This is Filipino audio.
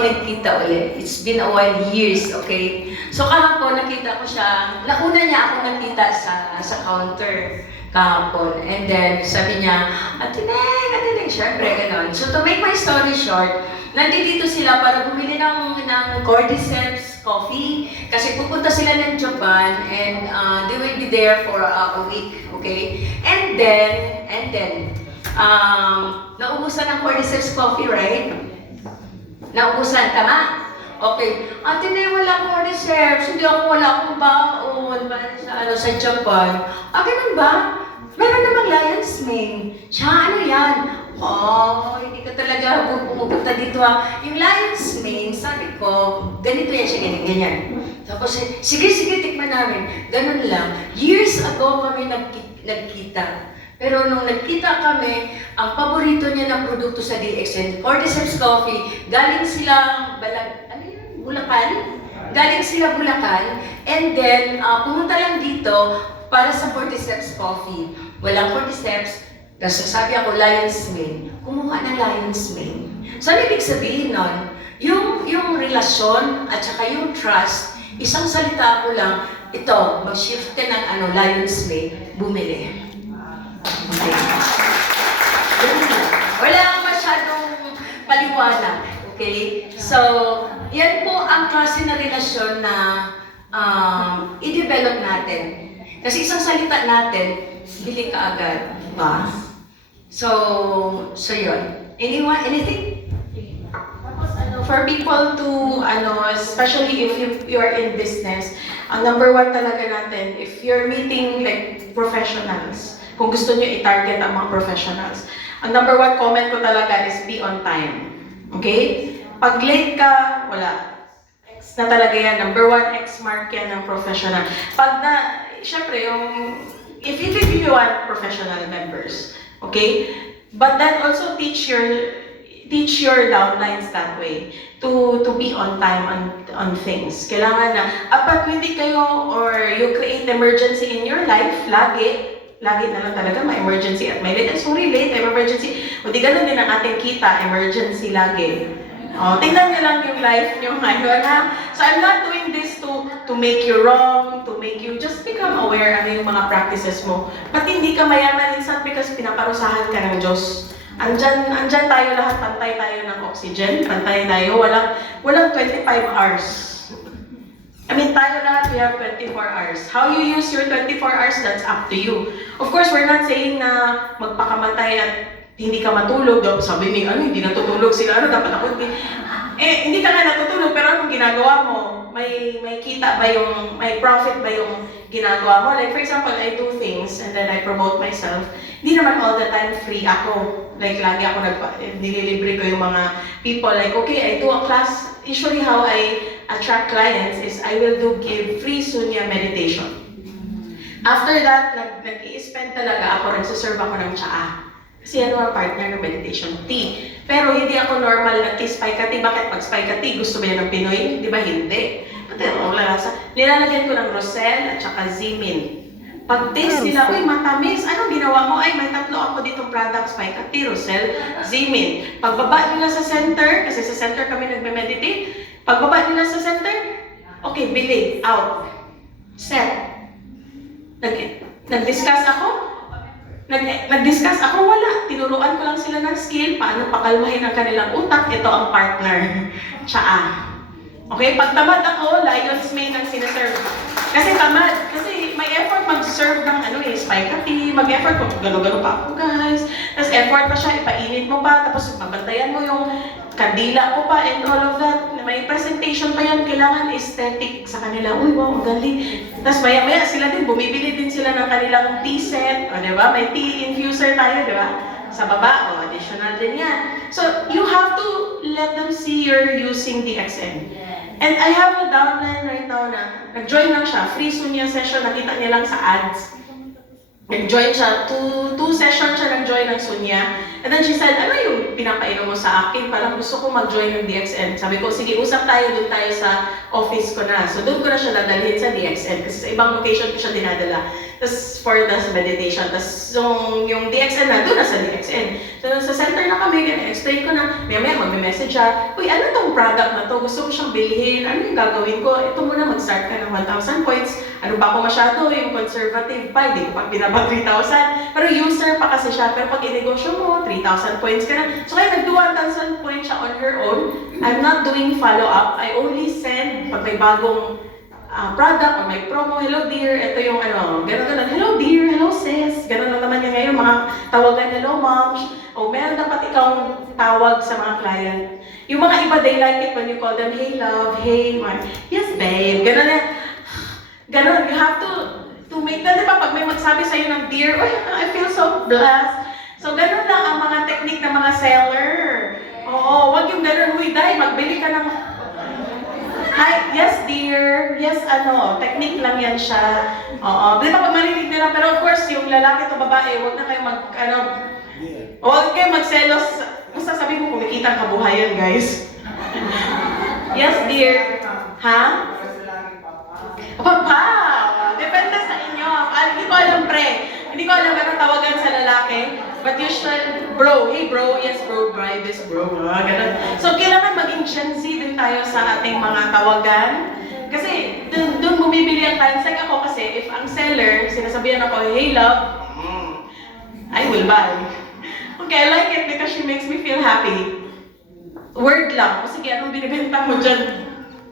nagkita ulit. It's been a while, years, okay? So kahapon, nakita ko siya. Nauna niya ako nakita sa counter kahapon. And then, sabi niya, Ate Neng, syempre, ganon. So to make my story short, nandito sila para bumili ng Cordyceps coffee. Kasi pupunta sila ng Japan and they will be there for a week, okay? And then, naubusan ng Cordyceps coffee, right? Naubusan, tama? Okay. Ate Neng, wala akong Cordyceps. Wala akong baon sa Japan. Ganun ba? Meron namang Lion's Mane. Siya, ano yan? Hindi ka talaga pumupunta dito ha. Yung Lion's Mane, sabi ko, ganito yan siya, ganyan. Tapos, sige, tikman namin. Ganun lang. Years ago kami nagkita. Pero nung nagkita kami, ang paborito niya na produkto sa DXN, Cordyceps Coffee, galing sila Bulacan? Galing sila Bulacan, and then pumunta lang dito para sa Cordyceps Coffee. Walang Cordyceps, kasi sabi ako, Lion's Mane. Kumuha ng Lion's Mane. So, ano ibig sabihin nun? Yung relasyon at saka yung trust, isang salita ko lang, ito, mag-shift ka ng Lion's Mane, bumili. Okay. Wala akong masyadong paliwanag. Okay? So, yan po ang klase na relasyon na i-develop natin. Kasi isang salita natin, bili ka agad. Ba? So yun. Anything? For people to, especially if you're in business, ang number one talaga natin, if you're meeting like professionals, kung gusto nyo i-target ang mga professionals, ang number one comment ko talaga is be on time. Okay? Pag late ka, wala. X na talaga yan. Number one, X mark yan ng professional. Syempre, if you want professional members, okay? But then also teach your downlines that way to be on time on things. Kailangan na, pag hindi kayo or you create emergency in your life, lagi na lang talaga ma-emergency at may late. Sorry, late, I'm emergency. O di ganun din ang ating kita, emergency lagi. Tingnan niyo lang yung life niyo ngayon, ha? So I'm not doing this to make you wrong, to make you just become aware ano yung mga practices mo. Pati hindi ka mayaman minsan because pinaparusahan ka ng Diyos. Andyan tayo lahat, pantay tayo ng oxygen, pantay tayo, walang 25 hours. Tayo lahat, we have 24 hours. How you use your 24 hours, that's up to you. Of course, we're not saying na magpakamatay at hindi ka matulog. Sabi ni, hindi natutulog sila, dapat ako hindi ka nga natutulog, pero anong ginagawa mo? May kita ba may profit ba yung ginagawa mo? Like for example, I do things and then I promote myself. Hindi naman all the time free ako. Like lagi ako nililibre ko yung mga people. Like okay, I do a class. Usually how I attract clients is I will give free sunya meditation. After that, nag-i-spend talaga ako, nagsaserve ako ng tsaa. Kasi ang partner ng meditation tea. Pero hindi ako normal na tea spike tea. Bakit pag spike tea, gusto ba yan ng Pinoy? Di ba hindi? Pati ang lasa. Nilalagyan ko ng roselle at saka zimin. Pag taste nila, uy, matamis. Anong ginawa mo? Ay, may tatlo ako ditong products, spike tea, roselle, zimin. Pagbaba nila sa center, kasi sa center kami nagme-meditate, pagbaba nila sa center, okay, bili, out, set. Nag-discuss ako, wala. Tinuruan ko lang sila ng skill, paano pakalmahin ang kanilang utak. Ito ang partner, tsaa. Okay, pag tamad ako, Lion's Mane ang sinaserve. Kasi tamad, kasi may effort mag-serve ng spike tea, mag-effort kung gano-gano pa ako, guys. Tapos effort pa siya, ipainit mo pa, tapos pabantayan mo yung kandila ko pa and all of that. May presentation pa yan, kailangan aesthetic sa kanila. Uy, wow, ang galing. Tapos maya-maya sila din, bumibili din sila ng kanilang tea set. O, diba? May tea infuser tayo, diba? Sa baba, additional din yan. So, you have to let them see you're using DXN. And I have a downline right now na nag-join lang siya, free sunya session, nakita niya lang sa ads. Nag-join siya, two sessions siya nag-join ng sunya. And then she said, ano yung yung pinapainom mo sa akin? Parang gusto ko mag-join ng DXN. Sabi ko, sige, usap tayo, doon tayo sa office ko na. So doon ko na siya dadalhin sa DXN kasi sa ibang location ko siya dinadala. Tapos for the meditation. Tapos yung DXN na, doon na sa DXN. So sa center na kami, explain ko na, may magme-message siya, uy, ano tong product na to? Gusto ko siyang bilhin. Ano yung gagawin ko? Ito muna, mag-start ka ng 1,000 points. Ano ba ako masyado? Yung conservative pa, hindi ko pa binaba 3,000. Pero user pa kasi siya. Pero pag inegosyo mo, 3,000 points ka na. So kaya nag-do 1,000 points siya on her own. I'm not doing follow-up. I only send pag may bagong product or may promo, hello dear, ito yung ano, gano'n, hello dear, hello sis, gano'n lang naman yung ngayon, mga tawagan, hello mom, o meron dapat ikaw tawag sa mga client. Yung mga iba, they like it when you call them, hey love, hey, yes babe, gano'n na, gano'n, you have to make that, di ba, pag may magsabi sa'yo ng dear, oh, I feel so blessed. So gano'n lang ang mga technique ng mga seller. Oo, wag yung gano'n, huy, dahil magbili ka ng hi, yes dear, yes technique lang yan siya. Oo, di ba pag marinig nila, pero of course, yung lalaki to babae, huwag na kayo huwag kayo magselos. Basta sabi mo, kumikita ang kabuhayan, guys. Yes dear. Ha? Papa! Depende sa inyo. Hindi ko alam, pre. Hindi ko alam anong tawagan sa lalaki. But usually, bro, hey bro, yes bro, bribe is bro. Ganun. So, kailangan maging Gen Z din tayo sa ating mga tawagan. Kasi, doon bumibili ang clients. Like ako kasi, if ang seller, sinasabihan ako, hey love, I will buy. Okay, I like it because she makes me feel happy. Word lang. O sige, anong binibenta mo dyan?